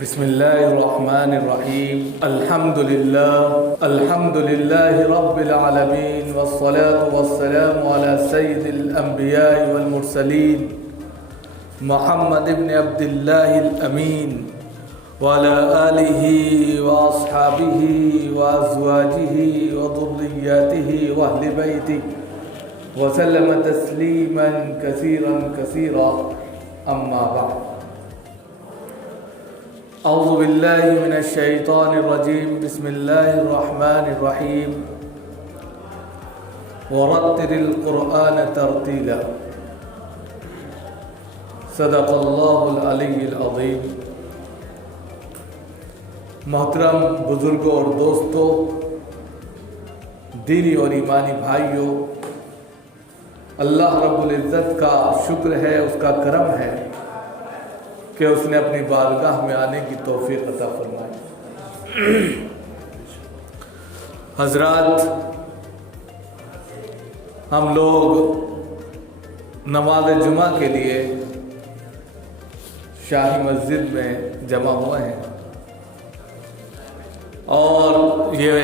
بسم الله الرحمن الرحيم الحمد لله رب العالمين والصلاة والسلام على سيد الأنبياء والمرسلين محمد بن عبد الله الأمين وعلى آله وأصحابه وأزواجه وذرياته وأهل بيته وسلم تسليما كثيرا أما بعد اعوذ باللہ من الشیطان الرجیم بسم اللہ الرحمن الرحیم ورتل القرآن ترتیلا صدق اللہ العلی العظیم۔ محترم بزرگوں اور دوستوں، دینی اور ایمانی بھائیوں، اللہ رب العزت کا شکر ہے، اس کا کرم ہے کہ اس نے اپنی بارگاہ میں آنے کی توفیق عطا فرمائی۔ حضرات، ہم لوگ نماز جمعہ کے لیے شاہی مسجد میں جمع ہوئے ہیں، اور یہ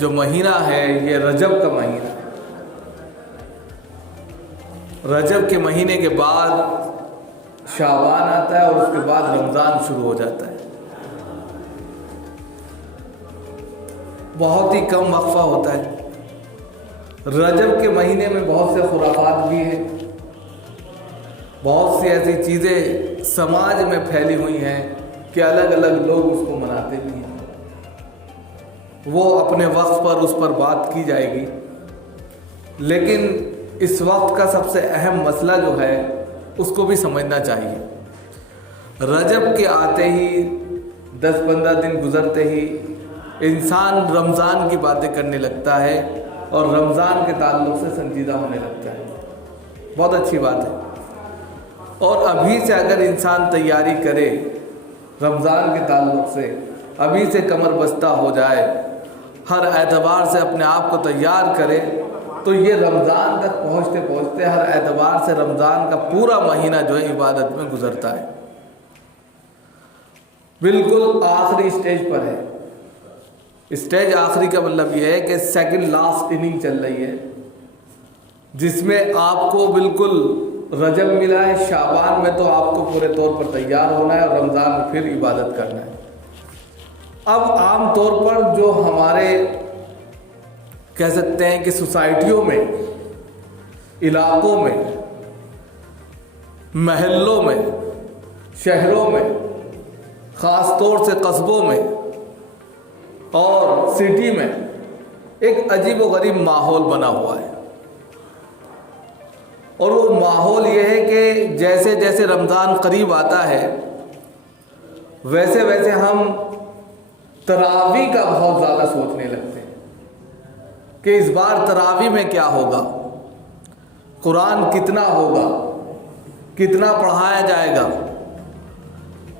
جو مہینہ ہے یہ رجب کا مہینہ ہے۔ رجب کے مہینے کے بعد شعبان آتا ہے اور اس کے بعد رمضان شروع ہو جاتا ہے۔ بہت ہی کم وقفہ ہوتا ہے۔ رجب کے مہینے میں بہت سے خرافات بھی ہیں، بہت سی ایسی چیزیں سماج میں پھیلی ہوئی ہیں کہ الگ الگ لوگ اس کو مناتے بھی ہیں۔ وہ اپنے وقت پر اس پر بات کی جائے گی، لیکن اس وقت کا سب سے اہم مسئلہ جو ہے اس کو بھی سمجھنا چاہیے۔ رجب کے آتے ہی 10-15 دن گزرتے ہی انسان رمضان کی باتیں کرنے لگتا ہے اور رمضان کے تعلق سے سنجیدہ ہونے لگتا ہے۔ بہت اچھی بات ہے، اور ابھی سے اگر انسان تیاری کرے رمضان کے تعلق سے، ابھی سے کمر بستہ ہو جائے، ہر اعتبار سے اپنے آپ کو تیار کرے، تو یہ رمضان تک پہنچتے پہنچتے ہر اعتبار سے رمضان کا پورا مہینہ جو ہے عبادت میں گزرتا ہے۔ بالکل آخری سٹیج پر ہے۔ سٹیج آخری کا مطلب یہ ہے کہ سیکنڈ لاسٹ اننگ چل رہی ہے، جس میں آپ کو بالکل رجب ملا ہے، شعبان میں تو آپ کو پورے طور پر تیار ہونا ہے اور رمضان میں پھر عبادت کرنا ہے۔ اب عام طور پر جو ہمارے کہہ سکتے ہیں کہ سوسائٹیوں میں، علاقوں میں، محلوں میں، شہروں میں، خاص طور سے قصبوں میں اور سٹی میں ایک عجیب و غریب ماحول بنا ہوا ہے، اور وہ ماحول یہ ہے کہ جیسے جیسے رمضان قریب آتا ہے ویسے ویسے ہم تراویح کا بہت زیادہ سوچنے لگتے ہیں کہ اس بار تراویح میں کیا ہوگا، قرآن کتنا ہوگا، کتنا پڑھایا جائے گا،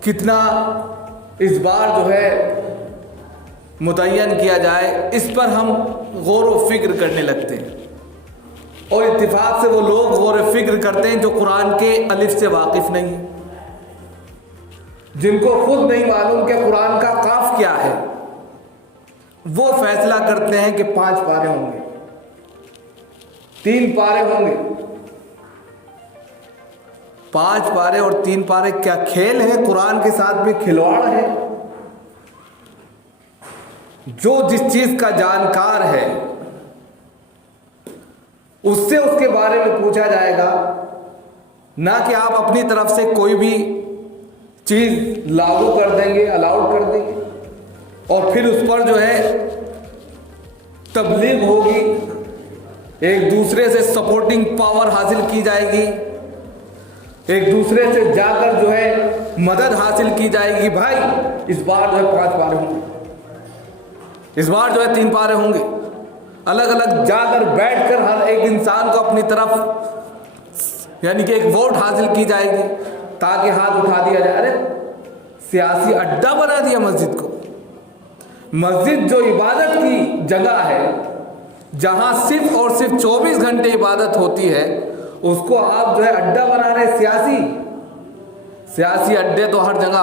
کتنا اس بار جو ہے متعین کیا جائے، اس پر ہم غور و فکر کرنے لگتے ہیں۔ اور اتفاق سے وہ لوگ غور و فکر کرتے ہیں جو قرآن کے الف سے واقف نہیں ہیں، جن کو خود نہیں معلوم کہ قرآن کا قاف کیا ہے۔ وہ فیصلہ کرتے ہیں کہ 5 پارے ہوں گے، 3 پارے ہوں گے۔ 5 پارے اور 3 پارے کیا کھیل ہے؟ قرآن کے ساتھ بھی کھلواڑ ہے۔ جو جس چیز کا جانکار ہے اس سے اس کے بارے میں پوچھا جائے گا، نہ کہ آپ اپنی طرف سے کوئی بھی چیز لاگو کر دیں گے، الاؤڈ کر دیں گے، اور پھر اس پر جو ہے تبلیغ ہوگی، ایک دوسرے سے سپورٹنگ پاور حاصل کی جائے گی، ایک دوسرے سے جا کر جو ہے مدد حاصل کی جائے گی۔ بھائی اس بار جو ہے 5 پارے ہوں گے، اس بار جو ہے 3 پارے ہوں گے۔ الگ الگ جا کر بیٹھ کر ہر ایک انسان کو اپنی طرف یعنی کہ ایک ووٹ حاصل کی جائے گی، تاکہ ہاتھ اٹھا دیا جائے۔ ارے سیاسی اڈا بنا دیا مسجد کو۔ مسجد جو عبادت کی جگہ ہے، جہاں صرف اور صرف 24 گھنٹے عبادت ہوتی ہے، اس کو آپ جو ہے اڈا بنا رہے سیاسی اڈے تو ہر جگہ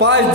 5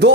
2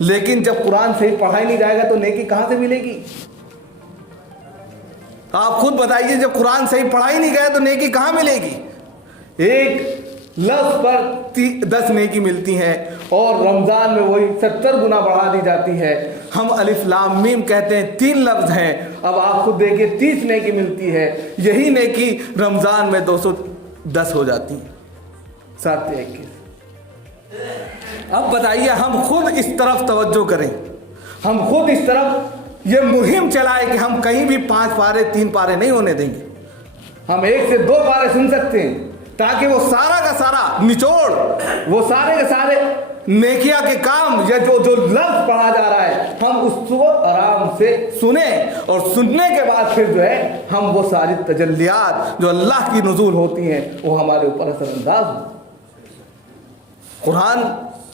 لیکن جب قرآن صحیح پڑھا ہی نہیں جائے گا تو نیکی کہاں سے ملے گی؟ آپ خود بتائیے، جب قرآن صحیح پڑھا ہی نہیں گیا تو نیکی کہاں ملے گی؟ ایک لفظ پر 10 نیکی ملتی ہیں اور رمضان میں وہی 70 گنا بڑھا دی جاتی ہے۔ ہم الف لام میم کہتے ہیں 3 لفظ ہیں، اب آپ خود دیکھیے 30 نیکی ملتی ہے، یہی نیکی رمضان میں 210 ہو جاتی ہیں، 7 سے 21۔ اب بتائیے ہم خود اس طرف توجہ کریں، ہم خود اس طرف یہ مہم چلائے کہ ہم کہیں بھی 5 پارے 3 پارے نہیں ہونے دیں گے، ہم 1 سے 2 پارے سن سکتے ہیں، تاکہ وہ سارا کا سارا نچوڑ، وہ سارے کے سارے نیکیاں کے کام یا جو لفظ پڑھا جا رہا ہے ہم اس کو آرام سے سنیں، اور سننے کے بعد پھر جو ہے ہم وہ ساری تجلیات جو اللہ کی نزول ہوتی ہیں وہ ہمارے اوپر اثر انداز ہوں۔ قرآن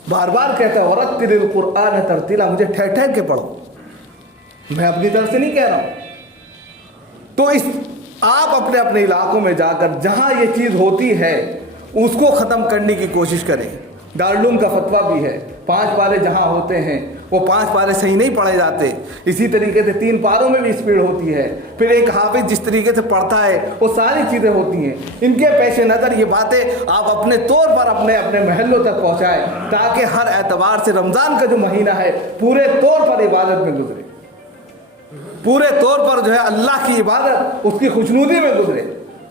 بار بار کہتا ہے وَرَتِّلِ الْقُرْآنَ تَرْتِيلًا، مجھے ٹھہر ٹھہر کے پڑھو، میں اپنی طرف سے نہیں کہہ رہا ہوں۔ تو آپ اپنے اپنے علاقوں میں جا کر جہاں یہ چیز ہوتی ہے اس کو ختم کرنے کی کوشش کریں۔ دارالعلوم کا فتویٰ بھی ہے 5 پارے جہاں ہوتے ہیں وہ 5 پارے صحیح نہیں پڑھے جاتے، اسی طریقے سے 3 پاروں میں بھی اسپیڈ ہوتی ہے، پھر ایک حافظ جس طریقے سے پڑھتا ہے وہ ساری چیزیں ہوتی ہیں۔ ان کے پیش نظر یہ باتیں آپ اپنے طور پر اپنے محلوں تک پہنچائیں، تاکہ ہر اعتبار سے رمضان کا جو مہینہ ہے پورے طور پر عبادت میں گزرے، پورے طور پر جو ہے اللہ کی عبادت اس کی خوشنودی میں گزرے۔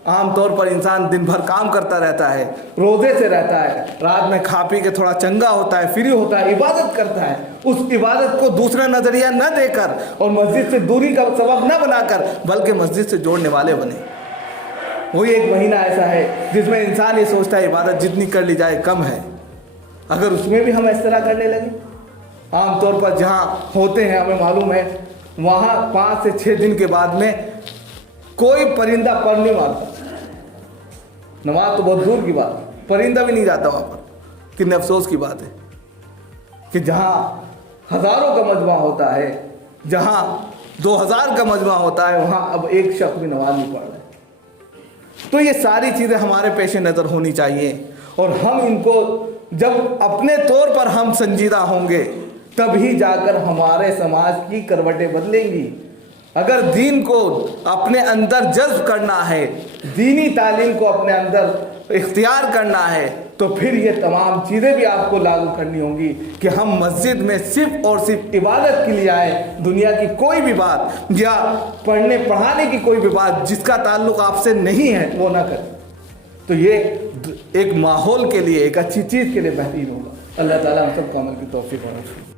عام طور پر انسان دن بھر کام کرتا رہتا ہے، روزے سے رہتا ہے، رات میں کھا پی کے تھوڑا چنگا ہوتا ہے، فری ہوتا ہے، عبادت کرتا ہے، اس عبادت کو دوسرا نظریہ نہ دے کر اور مسجد سے دوری کا سبب نہ بنا کر بلکہ مسجد سے جوڑنے والے بنے۔ وہی ایک مہینہ ایسا ہے جس میں انسان یہ سوچتا ہے عبادت جتنی کر لی جائے کم ہے، اگر اس میں بھی ہم اس طرح کرنے لگے، عام طور پر جہاں ہوتے ہیں ہمیں معلوم ہے وہاں 5 سے 6 دن کے بعد میں کوئی پرندہ پر نہیں مارتا، نماز تو بہت دور کی بات ہے، پرندہ بھی نہیں جاتا وہاں پر۔ کتنے افسوس کی بات ہے کہ جہاں ہزاروں کا مجمع ہوتا ہے، جہاں 2000 کا مجمع ہوتا ہے، وہاں اب ایک شخص بھی نماز نہیں پڑھ رہا۔ تو یہ ساری چیزیں ہمارے پیش نظر ہونی چاہیے، اور ہم ان کو جب اپنے طور پر ہم سنجیدہ ہوں گے تب ہی جا کر ہمارے سماج کی کروٹیں بدلیں گی۔ اگر دین کو اپنے اندر جذب کرنا ہے، دینی تعلیم کو اپنے اندر اختیار کرنا ہے، تو پھر یہ تمام چیزیں بھی آپ کو لاگو کرنی ہوں گی کہ ہم مسجد میں صرف اور صرف عبادت کے لیے آئیں، دنیا کی کوئی بھی بات یا پڑھنے پڑھانے کی کوئی بھی بات جس کا تعلق آپ سے نہیں ہے وہ نہ کریں۔ تو یہ ایک ماحول کے لیے، ایک اچھی چیز کے لیے بہترین ہوگا۔ اللہ تعالیٰ ہم سب کو عمل کی توفیق عطا فرمائے۔